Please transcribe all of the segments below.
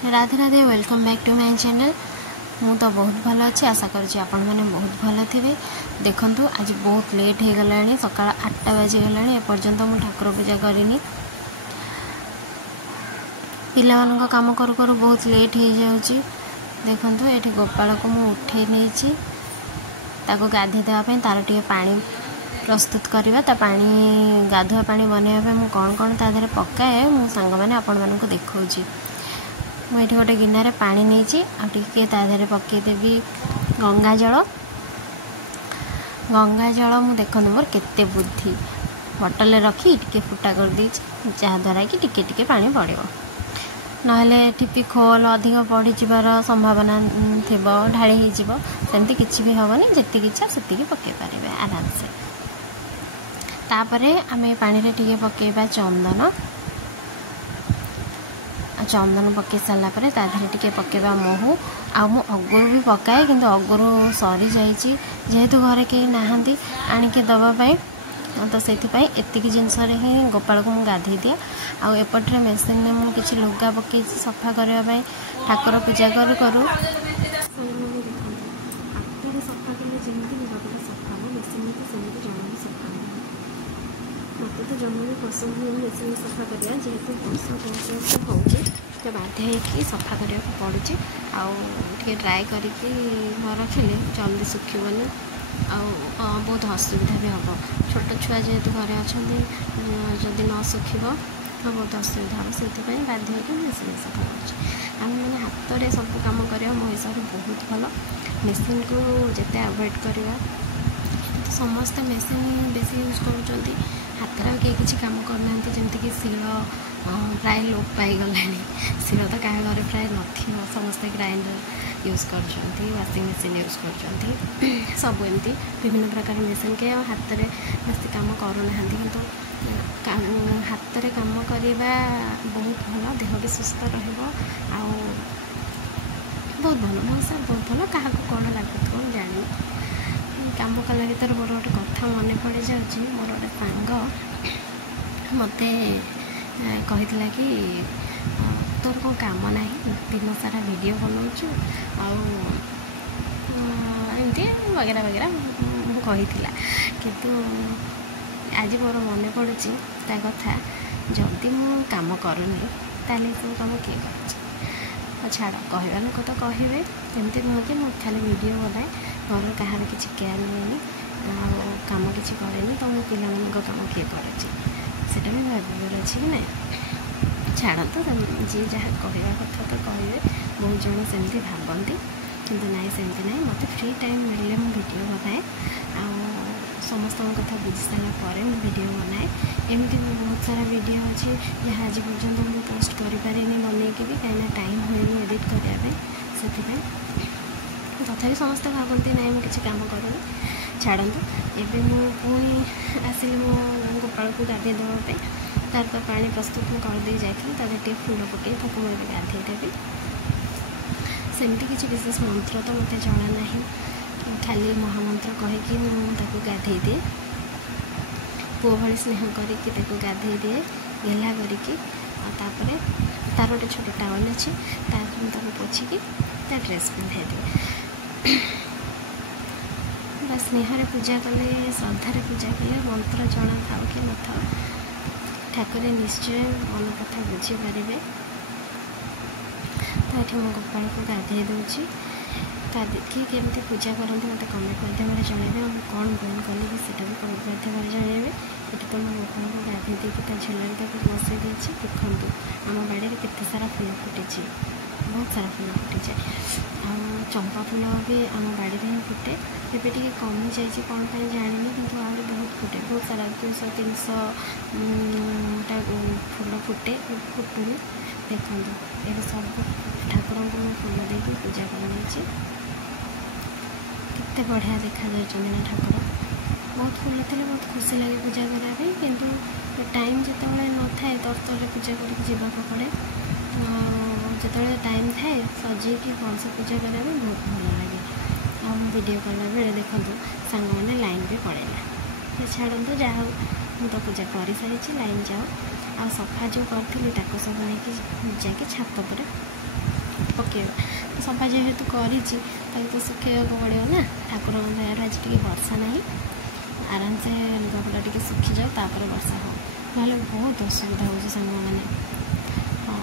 Radhe Radhe welcome back to my channel. मु तो बहुत भल अच्छी आशा करुँची आपण मैंने बहुत भल थे। देखंतु आज बहुत लेट हो गला सकाळ 8टा बाजिगला एपर्यंत मु ठाकुर पूजा करनी। पिला काम करू करू बहुत लेट हो जाऊँगी। देखंतु ये गोपाल को मु उठे नहीं ताको गाधे देवाई तार टे पानी प्रस्तुत करवा ता पानी गाधुआ पानी बनवाई मु कौन कौन तादे पकाए मु सांग मैंने आपण मानक देखा। मुझे गोटे गिनारे पानी नहीं आगे तादे पकईदेवी गंगा जल। गंगा जल मु देखो मोर केते बुद्धि बटल रखी टिके फुटा कर दी जहाद्वारा कि टिके टिके पानी पड़ो ना टिपी खोल अधिक पड़ जबार संभावना थी ढाड़ी होमती किसी भी हेनी जी इच्छा से पकई पारे आराम से। तापरे आम पानी रे टिके पकेबा चंदन। चंदन पकई सारापर ताधे टिके पकेबा महू आउ अगुरु भी पकाए कि अगुरु सरी जाइए जेहेतु घरे कहीं नहांती आणिके दवापाई तो से एतिक जिनस ही गोपाल को गाधे दिए। आउपटे मेसीन में मुझे किसी लुगा पकई सफा करने ठाकुर पूजा करू करू सफा कले जमी लुगापटा सफा हो मेसीन में तो जमा भी सफा मत तो जमा भी पसंद हुए मेसीन सफा करवा जेहेतु वर्षा बहुत हो तो बाध्य हो सफा करने पड़ुची। आउ ट्राए करके रखिले जल्दी सुखिबनी बहुत असुविधा भी हम। छोट छुआ जेहेतु घरे अच्छा जदि न सुखिब तो बहुत असुविधा हम से बाध्य हो मेसीन सफा कर आम मैंने हाथ में सब कम करवा मो हिसाब से बहुत भल। मेसीन को जिते अवॉइड करवा तो समस्ते मेसीन बेसी यूज कर हाथ में कहीं किसी कम करना जमीक शिल प्राय लोप पाईगला शिल तो क्या घर प्राय न समस्ते ग्राइंडर यूज कर वाशिंग मशीन यूज कर सब एमती विभिन्न प्रकार मेसीन के हाथ में बेसी कम करूना कि हाथ में कम करवा बहुत भल देह भी सुस्थ रहा बहुत भल मो हिसाब बहुत भल। क्या कौन लगुव जानी कम कला भर मोर गोटे कथा मन पड़ जाऊँगी। मोर गोटे सांग मत कहला कि तोर कौन काम ना दिन सारा वीडियो बनाऊँ आमती वगैरह वगैरह मुझे किंतु आज मोर मन पड़ुची ता कथा जदि मु काम करूनी ताले सब काम किए कर छाड़ कहवा लोक तो कहे एमती नुह कि मुझे खाली वीडियो बनाए घर कहार किसी केयर नहीं कम किसी कैनि तो मो पिला कम किए करे भी भावर अच्छे कि ना छाड़ तो जी जहाँ कहवा कथा तो कहे बहुत जन सेमती भावती किंतु नाई सेमती ना मत फ्री टाइम मिले मुझे वीडियो बनाए समस्त कथा बुझी सारापर वीडियो बनाए। एमती बहुत सारा वीडियो अच्छे जहाँ आज पर्यटन मुझे पोस्ट करें बनईकि भी कहीं टाइम हुए एडिट करने से तथा समस्ते भावती ना मुझे किसी कम करूनी छाड़ू। एवं मुझे आसिली मो गोपाल को गाधे देवाई तार तो पानी प्रस्तुत मुझे करदे जाइए टे फूल पकई मुझे गाधेदेवी सेमती किसी विशेष मंत्र तो मत जना ना खाली महामंत्र कहीकि मुझे गाधे दिए पुओ भाई स्नेह करके गाधे दिए गेला करके तार गोटे छोट टावल अच्छे ताकू पोछिकी ड्रेस पिंधाई दिए। बस स्नेह पूजा कले श्रद्धार पूजा कले मंत्र जना था कि न था ठाकुर निश्चय मन कथा बुझीपारे। तो ये मो गोपाल को गाधे दूची देखिए केमती पूजा करते मत कमेंट माध्यम जनइबे और कौन बंद कली भी भी कमेंट माध्यम जनइबे। ये तो मैं गोपाल को गाधे देकी झेल बसई देखी देखूँ आम बाड़ी में केते सारा फूल फुटी बहुत सारा फूल फुटी जाए चंपा फूल भी आम बाड़ी में फुटे एवं टे कमी जाइए कौन पर जानी कि बहुत फुटे बहुत सारा 200-300 फूल फुटे फुटुनी देखूँ ये सब ठाकुर को मैं फूल देकी पूजा कर केते बढ़िया देखा जाए ना ठाकुर बहुत फूल थे बहुत खुशी लगे पूजा करने किंतु टाइम जो न था तरतर पूजा करके जावाक पड़े जो टाइम थाए सजेकी भलसे पूजा करने बहुत भल लगे। वीडियो कला बेले देखूँ सांग मैंने लाइन भी पड़ेगा छाड़ू जहाँ मुझे तो पूजा कर सारी लाइन जाओ आ सफा जो करी सब नहीं जाके छात पर ପକାଇବା। ସଫା ଯେହେତୁ କରିଛି ତାକୁ ତ ଶୁଖେଇବାକୁ ପଡ଼ିବ ନା। ଠାକୁରଙ୍କ ଦୟାରୁ ଆଜି ଟିକେ ବର୍ଷା ନାହିଁ, ଆରାମସେ ଲୁଗାପଟା ଟିକେ ଶୁଖିଯାଉ ତାପରେ ବର୍ଷା ହଉ, ନହେଲେ ବହୁତ ଅସୁବିଧା ହେଉଛି ସାଙ୍ଗମାନେ। ହଁ,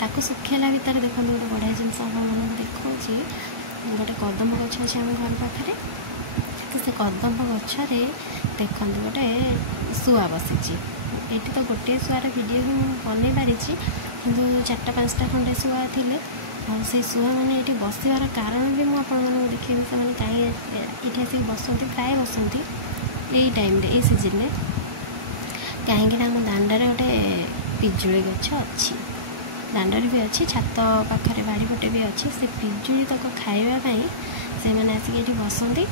ତାକୁ ଶୁଖେଇଲା ଭିତରେ ଦେଖନ୍ତୁ ଗୋଟେ ବଢ଼ିଆ ଜିନିଷ ଆପଣମାନଙ୍କୁ ଦେଖାଉଛି। ଗୋଟେ କଦମ୍ବ ଗଛ ଅଛି ଆମ ଘର ପାଖରେ, ତ ସେ କଦମ୍ବ ଗଛରେ ଦେଖନ୍ତୁ ଗୋଟେ ଶୁଆ ବସିଛି। ଏଇଠି ତ ଗୋଟିଏ ଶୁଆର ଭିଡ଼ିଓ ହିଁ ମୁଁ ବନେଇ ପାରିଛି, କିନ୍ତୁ 4-5ଟା ଖଣ୍ଡେ ଶୁଆ ଥିଲେ। ଆଉ ସେଇ ଶୁଆମାନେ ଏଇଠି ବସିବାର କାରଣ ବି ମୁଁ ଆପଣମାନଙ୍କୁ ଦେଖେଇବି। ସେମାନେ କାହିଁ ଏଇଠି ଆସିକି ବସନ୍ତି, ପ୍ରାୟ ବସନ୍ତି ଏଇ ଟାଇମ୍ରେ, ଏଇ ସିଜନ୍ରେ। କାହିଁକିନା ଆମ ଦାଣ୍ଡରେ ଗୋଟେ ପିଜୁଳି ଗଛ ଅଛି, ଦାଣ୍ଡରେ ବି ଅଛି, ଛାତ ପାଖରେ ବାଡ଼ିପଟେ ବି ଅଛି। ସେ ପିଜୁଳି ତକ ଖାଇବା ପାଇଁ ସେମାନେ ଆସିକି ଏଇଠି ବସନ୍ତି,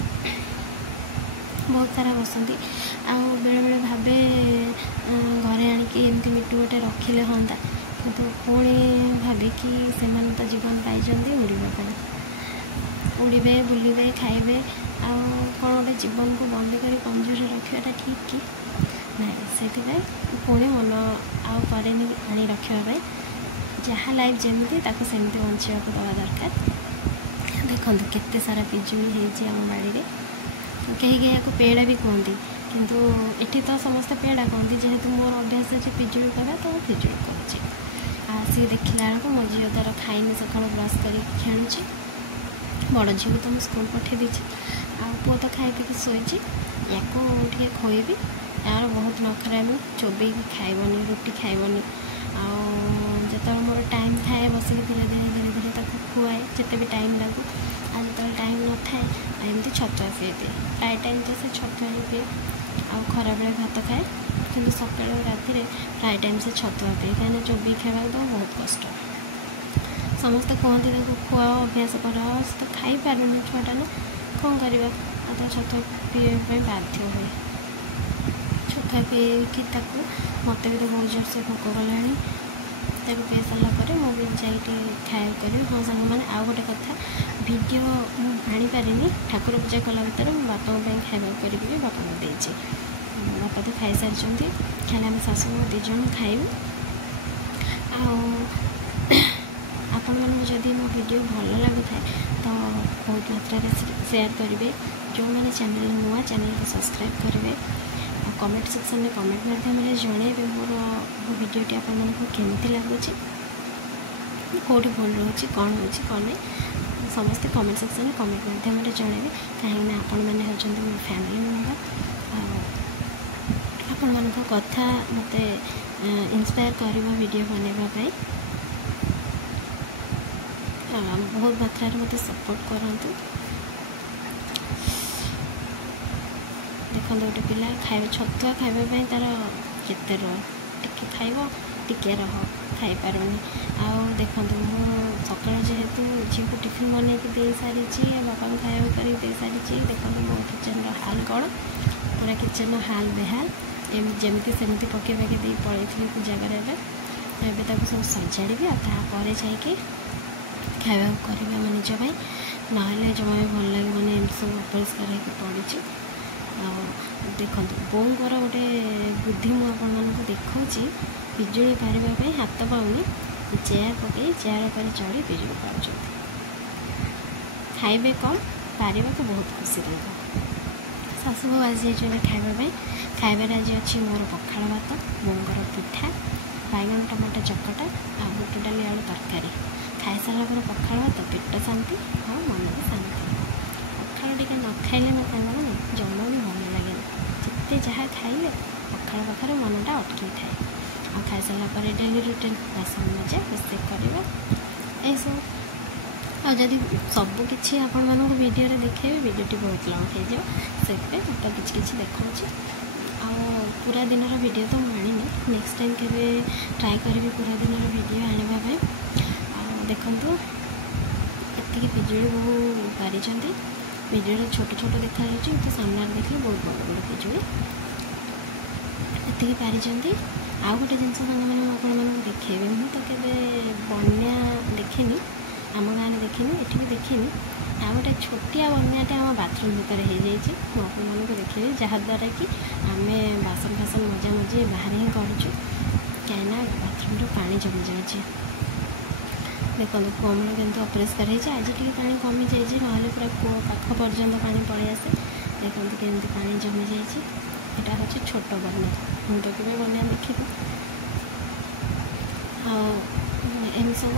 ବହୁତ ସାରା ବସନ୍ତି। ଆଉ ବେଳେବେଳେ ଭାବେ ଘରେ ଆଣିକି ଏମିତି ମିଟୁ ଗୋଟେ ରଖିଲେ ହୁଅନ୍ତା, କିନ୍ତୁ ପୁଣି ଭାବିକି ସେମାନେ ତ ଜୀବନ ପାଇଛନ୍ତି ଉଡ଼ିବା ପାଇଁ, ଉଡ଼ିବେ, ବୁଲିବେ, ଖାଇବେ। ଆଉ କ'ଣ ଗୋଟେ ଜୀବନକୁ ବନ୍ଦୀ କରି ପଞ୍ଜୁରରେ ରଖିବାଟା ଠିକ୍ କି? ନାହିଁ। ସେଥିପାଇଁ ପୁଣି ମନ ଆଉ କରେନି ଆଣି ରଖିବା ପାଇଁ। ଯାହା ଲାଇଫ୍ ଯେମିତି ତାକୁ ସେମିତି ବଞ୍ଚିବାକୁ ଦେବା ଦରକାର। ଦେଖନ୍ତୁ କେତେ ସାରା ପିଜୁଳି ହେଇଛି ଆମ ବାଡ଼ିରେ। କେହି କେହି ଏହାକୁ ପେଡ଼ା ବି କୁହନ୍ତି, କିନ୍ତୁ ଏଠି ତ ସମସ୍ତେ ପେଡ଼ା କୁହନ୍ତି। ଯେହେତୁ ମୋର ଅଭ୍ୟାସ ଅଛି ପିଜୁଳି କହିବା, ତ ମୁଁ ପିଜୁଳି କହୁଛି। ଆଉ ସିଏ ଦେଖିଲା ବେଳକୁ ମୋ ଝିଅ ତା'ର ଖାଇନି, ସକାଳୁ ବ୍ରସ୍ କରିକି ଖେଳୁଛି। ବଡ଼ ଝିଅକୁ ତ ମୁଁ ସ୍କୁଲ ପଠାଇ ଦେଇଛି, ଆଉ ପୁଅ ତ ଖାଇ ପିଇକି ଶୋଇଛି। ୟାକୁ ଟିକେ ଖୋଇବି। ୟାର ବହୁତ ନଖରା, ମୁଁ ଚୋବେଇକି ଖାଇବନି, ରୁଟି ଖାଇବନି। ଆଉ ଯେତେବେଳେ ମୋର ଟାଇମ୍ ଥାଏ ବସିକି ଧୀରେ ଧୀରେ ତାକୁ ଖୁଆଏ, ଯେତେ ବି ଟାଇମ୍ ଲାଗୁ। ଆଉ ଯେତେବେଳେ ଟାଇମ୍ ନଥାଏ ଏମିତି ଛତୁଆ ପିଇଦିଏ। ପ୍ରାୟ ଟାଇମ୍ ତ ସେ ଛତୁଆ ହିଁ ପିଏ। ଆଉ ଖରାବେଳେ ଭାତ ଖାଏ, କିନ୍ତୁ ସକାଳେ ରାତିରେ ପ୍ରାୟ ଟାଇମ୍ ସେ ଛତୁଆ ପିଏ, କାହିଁକିନା ଚୋବେଇ ଖାଇବାକୁ ତ ବହୁତ କଷ୍ଟ। ସମସ୍ତେ କୁହନ୍ତି ତାକୁ ଖୁଆଅ, ଅଭ୍ୟାସ କରାଅ, ସେ ତ ଖାଇପାରୁନି ଛୁଆଟା ନା, କ'ଣ କରିବା। ଆଉ ତ ଛତୁଆ ପିଇବା ପାଇଁ ବାଧ୍ୟ ହୁଏ। ଛତୁଆ ପିଇକି ତାକୁ, ମୋତେ ବି ତ ବହୁତ ଜୋରସେ ଭୋକ କଲାଣି। ତାକୁ ପିଇ ସାରିଲା ପରେ ମୁଁ ବି ଯାଇକି ଖାଇବାକୁ କରିବି। ହଁ ସାଙ୍ଗମାନେ, ଆଉ ଗୋଟେ କଥା, ଭିଡ଼ିଓ ମୁଁ ଆଣିପାରିନି। ଠାକୁର ପୂଜା କଲା ଭିତରେ ମୁଁ ବାପାଙ୍କ ପାଇଁ ଖାଇବାକୁ କରିକି ବି ବାପାଙ୍କୁ ଦେଇଛି। ବାପା ତ ଖାଇସାରିଛନ୍ତି, ଖାଲି ଆମେ ଶାଶୁ 2 ଜଣ ଖାଇବୁ। ଆଉ ଆପଣମାନଙ୍କୁ ଯଦି ମୋ ଭିଡ଼ିଓ ଭଲ ଲାଗୁଥାଏ ତ ବହୁତ ମାତ୍ରାରେ ସେୟାର କରିବେ। ଯେଉଁମାନେ ଚ୍ୟାନେଲ୍ ନୂଆ, ଚ୍ୟାନେଲ୍କୁ ସବସ୍କ୍ରାଇବ୍ କରିବେ। ଆଉ କମେଣ୍ଟ ସେକ୍ସନ୍ରେ କମେଣ୍ଟ ମାଧ୍ୟମରେ ଜଣାଇବେ ମୋର ଭିଡ଼ିଓଟି ଆପଣମାନଙ୍କୁ କେମିତି ଲାଗୁଛି, କେଉଁଠି ଭୁଲ ରହୁଛି, କ'ଣ ହେଉଛି, କ'ଣ ନାହିଁ। ସମସ୍ତେ କମେଣ୍ଟ ସେକ୍ସନ୍ରେ କମେଣ୍ଟ ମାଧ୍ୟମରେ ଜଣାଇବେ, କାହିଁକିନା ଆପଣମାନେ ହେଉଛନ୍ତି ମୋ ଫ୍ୟାମିଲି ମେମ୍ବର। ଆଉ ଆପଣମାନଙ୍କ କଥା ମୋତେ ଇନ୍ସପାୟାର କରିବ ଭିଡ଼ିଓ ବନେଇବା ପାଇଁ। ବହୁତ ମାତ୍ରାରେ ମୋତେ ସପୋର୍ଟ କରନ୍ତୁ। ଦେଖନ୍ତୁ ଗୋଟେ ପିଲା ଖାଇବା, ଛତୁଆ ଖାଇବା ପାଇଁ ତା'ର କେତେ ଟିକେ ଖାଇବ, ଟିକେ ଖାଇପାରୁନି। ଆଉ ଦେଖନ୍ତୁ ମୁଁ ସକାଳେ ଯେହେତୁ ଝିଅକୁ ଟିଫିନ୍ ବନେଇକି ଦେଇସାରିଛି, ବାପାଙ୍କୁ ଖାଇବାକୁ କରିକି ଦେଇସାରିଛି। ଦେଖନ୍ତୁ ମୋ କିଚେନ୍ର ହାଲ୍ କ'ଣ, ପୁରା କିଚେନ୍ର ହାଲ୍ ବେହାଲ୍। ଯେମିତି ସେମିତି ପକେଇ ଦେଇ ପଳେଇଥିଲି ପୂଜା କରିବା ପାଇଁ। ଏବେ ତାକୁ ସବୁ ସଜାଡ଼ିବି, ଆଉ ତାପରେ ଯାଇକି ଖାଇବାକୁ କରିବି ଆମ ନିଜ ପାଇଁ। ନହେଲେ ଜମା ବି ଭଲ ଲାଗିବନି, ଏମିତି ସବୁ ଅପରିଷ୍କାର ହେଇକି ପଡ଼ିଛି। ଆଉ ଦେଖନ୍ତୁ ବୋଉଙ୍କର ଗୋଟେ ବୁଦ୍ଧି ମୁଁ ଆପଣମାନଙ୍କୁ ଦେଖାଉଛି। ପିଜୁଳି ପାରିବା ପାଇଁ ହାତ ପାଉନି, ଚେୟାର ପକାଇ ଚେୟାର ଉପରେ ଚଢ଼ି ପିଜୁଳି ପାରୁଛନ୍ତି। ଖାଇବେ କମ୍, ପାରିବାକୁ ବହୁତ ଖୁସି ତାଙ୍କ। ଶାଶୁ ବୋହୂ ଆଜି ଯାଇଛନ୍ତି ଖାଇବା ପାଇଁ। ଖାଇବାରେ ଆଜି ଅଛି ମୋର ପଖାଳ ଭାତ, ବୋଉଙ୍କର ପିଠା, ବାଇଗଣ ଟମାଟୋ ଚକଟା, ଆଉ ବୁଟ ଡାଲି ଆଳୁ ତରକାରୀ। ଖାଇସାରିଲା ପରେ ପଖାଳ ଭାତ, ପେଟ ଶାନ୍ତି ଆଉ ମନ ବି ଶାନ୍ତି। ପଖାଳ ଟିକେ ନ ଖାଇଲେ ମୋ ସାଙ୍ଗମାନେ ଜମା ବି ଭଲ ଲାଗେନି। ଯେତେ ଯାହା ଖାଇଲେ ପଖାଳ ପାଖରେ ମନଟା ଅଟକି ଥାଏ। ଆଉ ଖାଇସାରିଲା ପରେ ଡେଲି ରୁଟିନ୍, ବାସନ ମଜା, ରୋଷେଇ କରିବା, ଏସବୁ। ଆଉ ଯଦି ସବୁ କିଛି ଆପଣମାନଙ୍କୁ ଭିଡ଼ିଓରେ ଦେଖେଇବି ଭିଡ଼ିଓଟି ବହୁତ ଲଙ୍ଗ୍ ହେଇଯିବ, ସେଥିପାଇଁ ମୁଁ ତ କିଛି କିଛି ଦେଖାଉଛି। ଆଉ ପୁରା ଦିନର ଭିଡ଼ିଓ ତ ମୁଁ ଆଣିନି, ନେକ୍ସଟ ଟାଇମ୍ କେବେ ଟ୍ରାଏ କରିବି ପୁରା ଦିନର ଭିଡ଼ିଓ ଆଣିବା ପାଇଁ। ଆଉ ଦେଖନ୍ତୁ ଏତିକି ପିଜୁଳି ବୋହୂ ପାରିଛନ୍ତି। ଭିଡ଼ିଓରେ ଛୋଟ ଛୋଟ ଦେଖାଯାଉଛି, କିନ୍ତୁ ସାମ୍ନାରେ ଦେଖିଲେ ବହୁତ ବଡ଼ ବଡ଼ ପିଜୁଳି ଏତିକି ପାରିଛନ୍ତି। ଆଉ ଗୋଟେ ଜିନିଷ ସାଙ୍ଗମାନେ ମୁଁ ଆପଣମାନଙ୍କୁ ଦେଖେଇବି। ମୁଁ ତ କେବେ ବନ୍ୟା ଦେଖିନି, ଆମ ଗାଁରେ ଦେଖିନି, ଏଠି ବି ଦେଖିନି। ଆଉ ଗୋଟେ ଛୋଟିଆ ବନ୍ୟାଟେ ଆମ ବାଥରୁମ୍ ଭିତରେ ହେଇଯାଇଛି, ମୁଁ ଆପଣମାନଙ୍କୁ ଦେଖେଇବି। ଯାହାଦ୍ୱାରା କି ଆମେ ବାସନ ମଜାମଜି ବାହାରେ ହିଁ କରୁଛୁ, କାହିଁକିନା ବାଥରୁମ୍ରେ ପାଣି ଜମିଯାଉଛି। देखो कूअमूଳ किंतु अपरिष्कार होती आज टी पा कमी जाइए ना पूरा कूଅ पाख पर्यंत पा पलि आसे देखो केमती पा जमी जाइए यहाँ हूँ छोट बना मुझे तो केवे बना देखी एम सब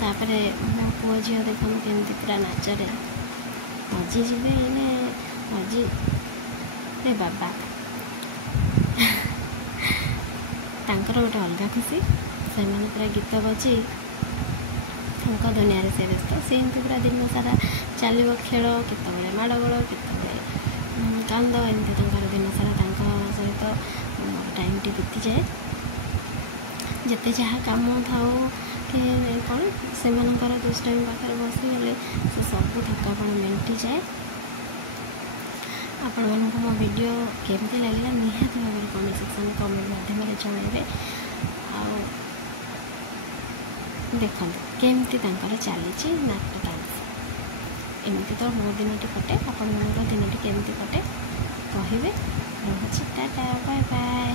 तापर मो पुओ झी देखो केमती पूरा नाचरे मजी जी मजी ए बाबा तांकर गोटे अलग खुशी से पूरा गीत बजे दुनिया से व्यस्त से पूरा दिन सारा चलो खेल केतबे माड़गोल केतबे कांद एमती दिन सारा सहित टाइम टी बीती जाए जिते जहाँ कम थाओ कि कौन से दुष्टाइम पाखे बसीगले से सब थकापण मेंटी जाए आपण मानक मो वीडियो केमती लगे निहाती भाव में कमेंट सेक्शन में कमेंट माध्यम जनइबे देखो केमती चली नाटक डांस एमती तो मो दिन कटे आपण दिन केमती कटे कहे रोचे टाटा बाय बाय।